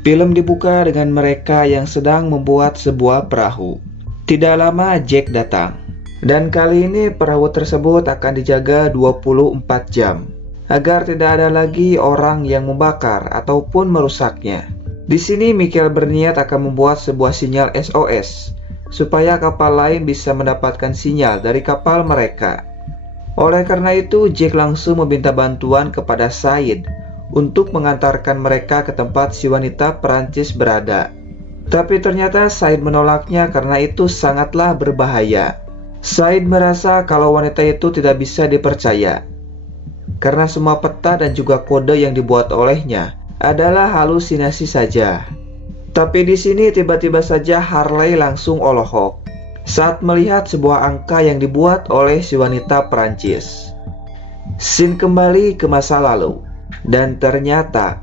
Film dibuka dengan mereka yang sedang membuat sebuah perahu. Tidak lama Jack datang. Dan kali ini perahu tersebut akan dijaga 24 jam. Agar tidak ada lagi orang yang membakar ataupun merusaknya. Di sini Michael berniat akan membuat sebuah sinyal SOS. Supaya kapal lain bisa mendapatkan sinyal dari kapal mereka. Oleh karena itu Jack langsung meminta bantuan kepada Said untuk mengantarkan mereka ke tempat si wanita Perancis berada. Tapi ternyata Said menolaknya karena itu sangatlah berbahaya. Said merasa kalau wanita itu tidak bisa dipercaya. Karena semua peta dan juga kode yang dibuat olehnya adalah halusinasi saja. Tapi di sini tiba-tiba saja Harley langsung olohok saat melihat sebuah angka yang dibuat oleh si wanita Perancis. Scene kembali ke masa lalu. Dan ternyata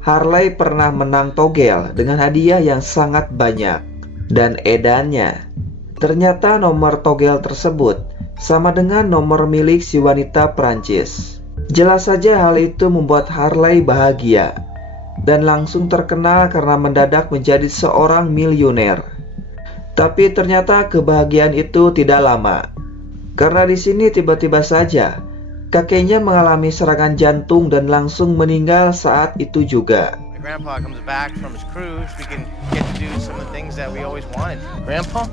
Harley pernah menang togel dengan hadiah yang sangat banyak. Dan edannya, ternyata nomor togel tersebut sama dengan nomor milik si wanita Perancis. Jelas saja hal itu membuat Harley bahagia dan langsung terkenal karena mendadak menjadi seorang miliuner. Tapi ternyata kebahagiaan itu tidak lama. Karena di sini tiba-tiba saja kakeknya mengalami serangan jantung dan langsung meninggal saat itu juga. Grandpa comes back from his cruise, we can get to do some of the things that we always wanted. Grandpa?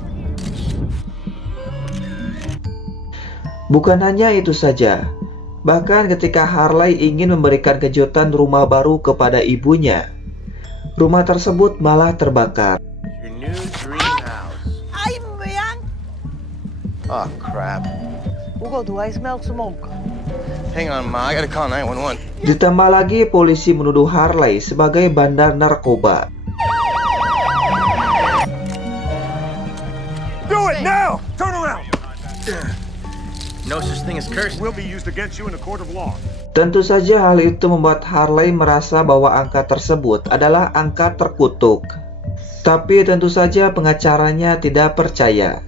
Bukan hanya itu saja. Bahkan ketika Harley ingin memberikan kejutan rumah baru kepada ibunya, rumah tersebut malah terbakar. Your new dream house. Ay, Beyang! Oh, crap. Hugo, do I smell smoke? Hang on, Ma. I gotta call 911. Ditambah lagi polisi menuduh Harley sebagai bandar narkoba. Do it now! Turn around! No such thing as cursing. Will be used against you in a court of law. Tentu saja hal itu membuat Harley merasa bahwa angka tersebut adalah angka terkutuk. Tapi tentu saja pengacaranya tidak percaya.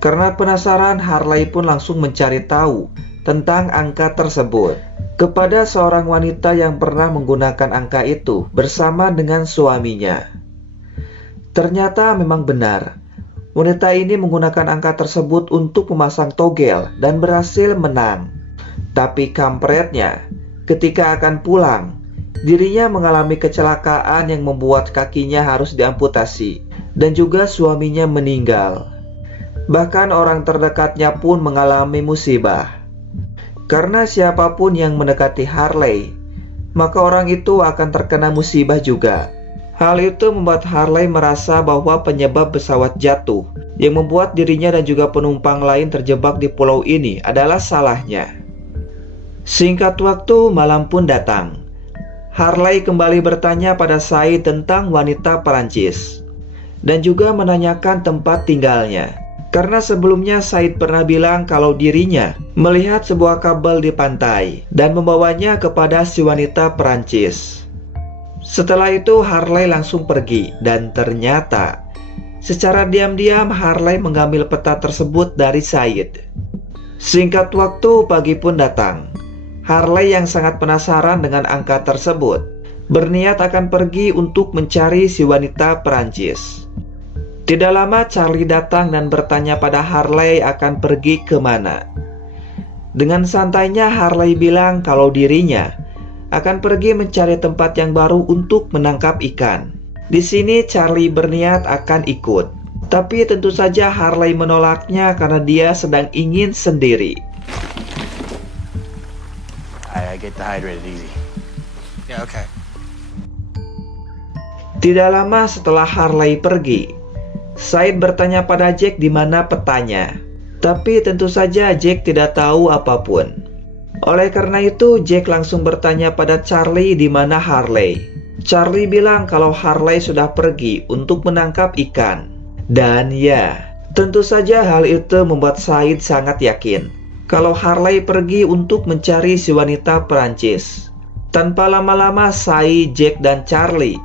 Karena penasaran, Harley pun langsung mencari tahu tentang angka tersebut kepada seorang wanita yang pernah menggunakan angka itu bersama dengan suaminya. Ternyata memang benar, wanita ini menggunakan angka tersebut untuk memasang togel dan berhasil menang. Tapi kampretnya, ketika akan pulang, dirinya mengalami kecelakaan yang membuat kakinya harus diamputasi dan juga suaminya meninggal. Bahkan orang terdekatnya pun mengalami musibah. Karena siapapun yang mendekati Harley, maka orang itu akan terkena musibah juga. Hal itu membuat Harley merasa bahwa penyebab pesawat jatuh yang membuat dirinya dan juga penumpang lain terjebak di pulau ini adalah salahnya. Singkat waktu, malam pun datang. Harley kembali bertanya pada Said tentang wanita Perancis dan juga menanyakan tempat tinggalnya. Karena sebelumnya Said pernah bilang kalau dirinya melihat sebuah kabel di pantai dan membawanya kepada si wanita Perancis. Setelah itu Harley langsung pergi dan ternyata secara diam-diam Harley mengambil peta tersebut dari Said. Singkat waktu, pagi pun datang. Harley yang sangat penasaran dengan angka tersebut berniat akan pergi untuk mencari si wanita Perancis. Tidak lama Charlie datang dan bertanya pada Harley akan pergi kemana. Dengan santainya Harley bilang kalau dirinya akan pergi mencari tempat yang baru untuk menangkap ikan. Di sini Charlie berniat akan ikut. Tapi tentu saja Harley menolaknya karena dia sedang ingin sendiri. I get dehydrated easy. Yeah, okay. Tidak lama setelah Harley pergi, Said bertanya pada Jack di mana petanya. Tapi tentu saja Jack tidak tahu apapun. Oleh karena itu, Jack langsung bertanya pada Charlie di mana Harley. Charlie bilang kalau Harley sudah pergi untuk menangkap ikan. Dan ya, tentu saja hal itu membuat Said sangat yakin kalau Harley pergi untuk mencari si wanita Perancis. Tanpa lama-lama, Said, Jack, dan Charlie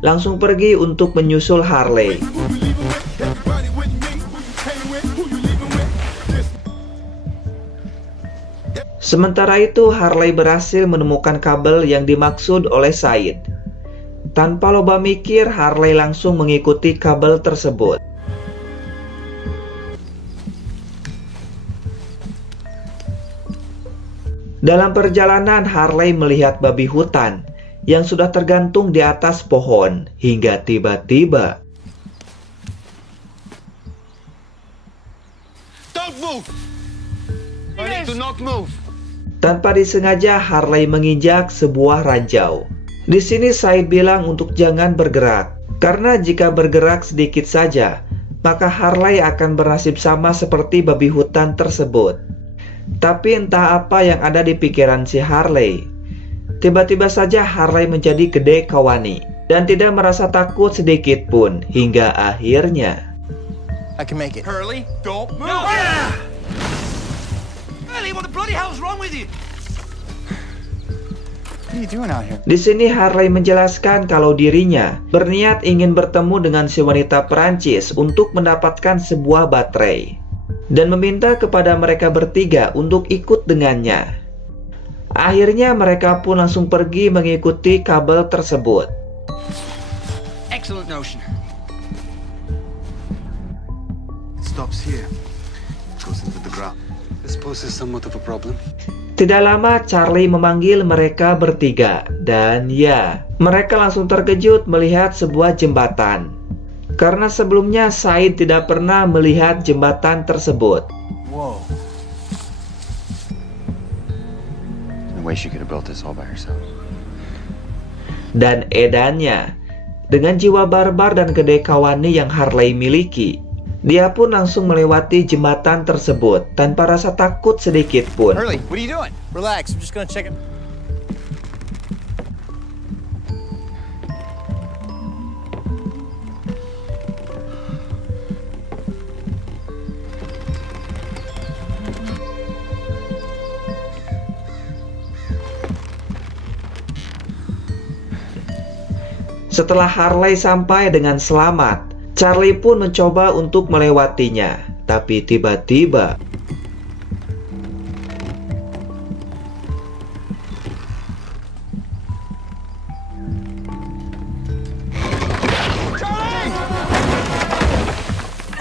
langsung pergi untuk menyusul Harley. Sementara itu, Harley berhasil menemukan kabel yang dimaksud oleh Said. Tanpa loba mikir, Harley langsung mengikuti kabel tersebut. Dalam perjalanan, Harley melihat babi hutan yang sudah tergantung di atas pohon hingga tiba-tiba Don't move! I need to not move. tanpa disengaja Harley menginjak sebuah ranjau. Di sini Said bilang untuk jangan bergerak, karena jika bergerak sedikit saja, maka Harley akan bernasib sama seperti babi hutan tersebut. Tapi entah apa yang ada di pikiran si Harley. Tiba-tiba saja Harley menjadi gede kawani dan tidak merasa takut sedikit pun hingga akhirnya. I can make it. Hurley, don't move! No. Hurley, what the bloody hell's wrong with you? What are you doing out here? Di sini Harley menjelaskan kalau dirinya berniat ingin bertemu dengan si wanita Perancis untuk mendapatkan sebuah baterai dan meminta kepada mereka bertiga untuk ikut dengannya. Akhirnya mereka pun langsung pergi mengikuti kabel tersebut. Excellent notion. It stops here. It goes into the ground. This poses somewhat of a problem. Tidak lama Charlie memanggil mereka bertiga dan ya, mereka langsung terkejut melihat sebuah jembatan. Karena sebelumnya Said tidak pernah melihat jembatan tersebut. Whoa. No way she could have built this all by herself. Dan edannya, dengan jiwa barbar dan gede kawani yang Harley miliki, dia pun langsung melewati jembatan tersebut tanpa rasa takut sedikit pun. Hurley, what are you doing? Relax, I'm just gonna check it. Setelah Harley sampai dengan selamat, Charlie pun mencoba untuk melewatinya, tapi tiba-tiba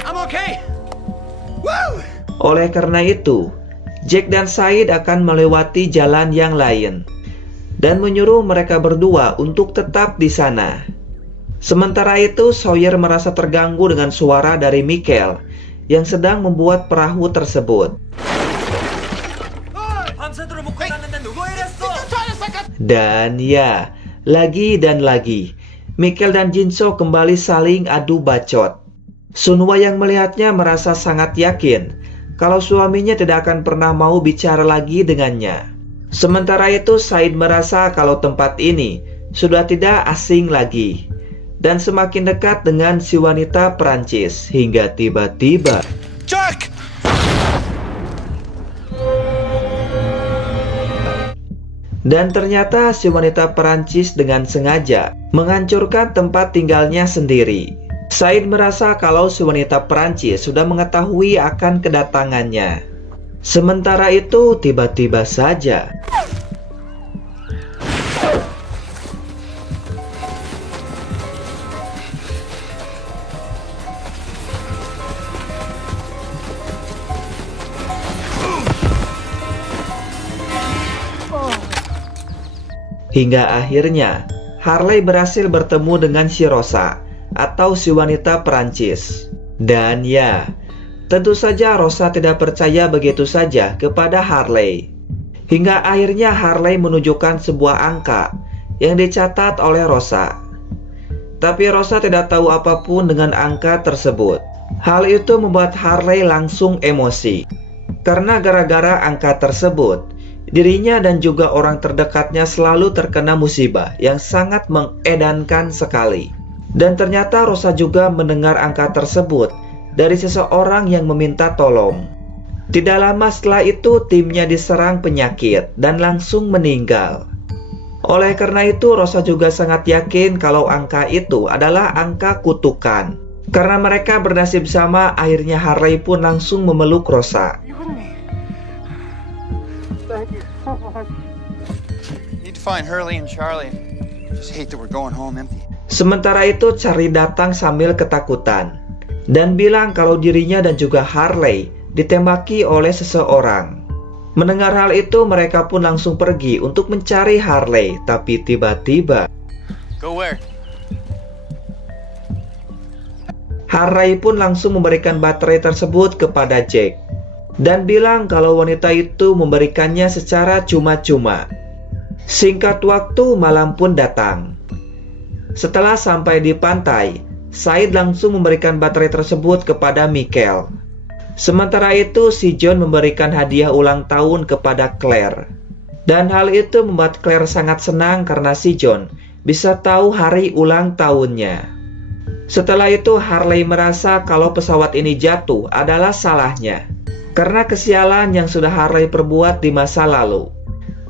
I'm okay. Woo! oleh karena itu, Jack dan Said akan melewati jalan yang lain dan menyuruh mereka berdua untuk tetap di sana. Sementara itu, Sawyer merasa terganggu dengan suara dari Michael yang sedang membuat perahu tersebut. Dan ya, lagi dan lagi, Michael dan Jinso kembali saling adu bacot. Sunwa yang melihatnya merasa sangat yakin kalau suaminya tidak akan pernah mau bicara lagi dengannya. Sementara itu, Said merasa kalau tempat ini sudah tidak asing lagi dan semakin dekat dengan si wanita Perancis hingga tiba-tiba Jack! dan ternyata si wanita Perancis dengan sengaja menghancurkan tempat tinggalnya sendiri. Said merasa kalau si wanita Perancis sudah mengetahui akan kedatangannya. Sementara itu, tiba-tiba saja hingga akhirnya Harley berhasil bertemu dengan si Rosa atau si wanita Perancis. Dan ya, tentu saja Rosa tidak percaya begitu saja kepada Harley. Hingga akhirnya Harley menunjukkan sebuah angka yang dicatat oleh Rosa. Tapi Rosa tidak tahu apapun dengan angka tersebut. Hal itu membuat Harley langsung emosi. Karena gara-gara angka tersebut, dirinya dan juga orang terdekatnya selalu terkena musibah yang sangat mengedankan sekali. Dan ternyata Rosa juga mendengar angka tersebut dari seseorang yang meminta tolong. Tidak lama setelah itu, timnya diserang penyakit dan langsung meninggal. Oleh karena itu, Rosa juga sangat yakin kalau angka itu adalah angka kutukan. Karena mereka bernasib sama, akhirnya Harley pun langsung memeluk Rosa. Thank you. find Hurley and Charlie. Just hate that we're going home empty. Sementara itu Charlie datang sambil ketakutan dan bilang kalau dirinya dan juga Harley ditembaki oleh seseorang. Mendengar hal itu, mereka pun langsung pergi untuk mencari Harley, tapi tiba-tiba Go where? Harley pun langsung memberikan baterai tersebut kepada Jack dan bilang kalau wanita itu memberikannya secara cuma-cuma. Singkat waktu, malam pun datang. Setelah sampai di pantai, Said langsung memberikan baterai tersebut kepada Michael. Sementara itu, si John memberikan hadiah ulang tahun kepada Claire. Dan hal itu membuat Claire sangat senang karena si John bisa tahu hari ulang tahunnya. Setelah itu, Harley merasa kalau pesawat ini jatuh adalah salahnya karena kesialan yang sudah Harley perbuat di masa lalu.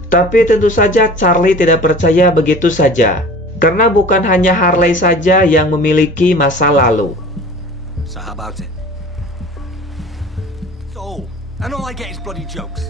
Tapi tentu saja Charlie tidak percaya begitu saja, karena bukan hanya Harley saja yang memiliki masa lalu. So how about it? So, and all I get is bloody jokes.